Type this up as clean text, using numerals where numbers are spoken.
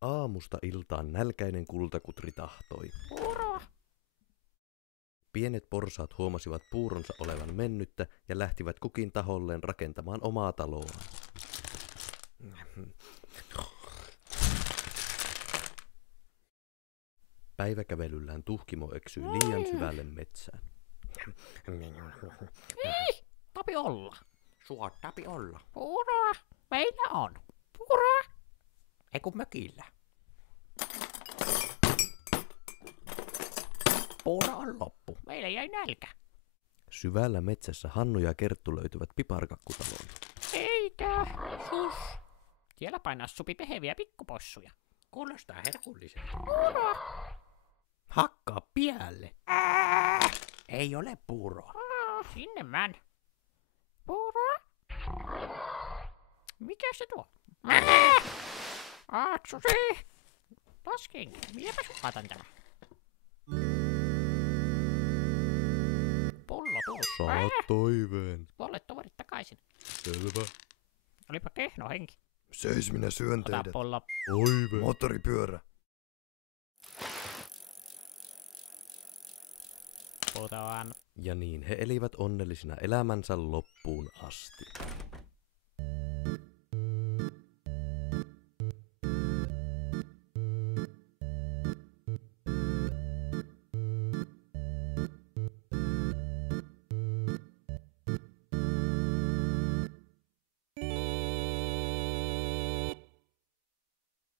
Aamusta iltaan nälkäinen kultakutri tahtoi. Puuroa! Pienet porsaat huomasivat puuronsa olevan mennyttä ja lähtivät kukin taholleen rakentamaan omaa taloaan. Päiväkävelyllään Tuhkimo eksyi liian syvälle metsään. Tapi olla. Suottapi olla. Puuroa! Meillä on. Puuroa! Ei kun mökillä. Puuro on loppu. Meillä jäi nälkä. Syvällä metsässä Hannu ja Kerttu löytyvät piparkakkutaloon. Eikä. Sus. Siellä painaa supi peheviä pikkupossuja. Kuulostaa herkulliselta. Puuroa! Hakkaa pialle. Ei ole puuroa. Sinne män. Puuroa? Mikä se tuo? Aatsusi! Laskenkin. Minäpä sukatan tämä. Pullo tullut. Saat toiveen. Tuolle toverit takaisin. Selvä. Olipa kehno henki. Seis, minä syön Ota teidät. pullo. Toiveen. Moottoripyörä. Putoan. Ja niin he elivät onnellisina elämänsä loppuun asti.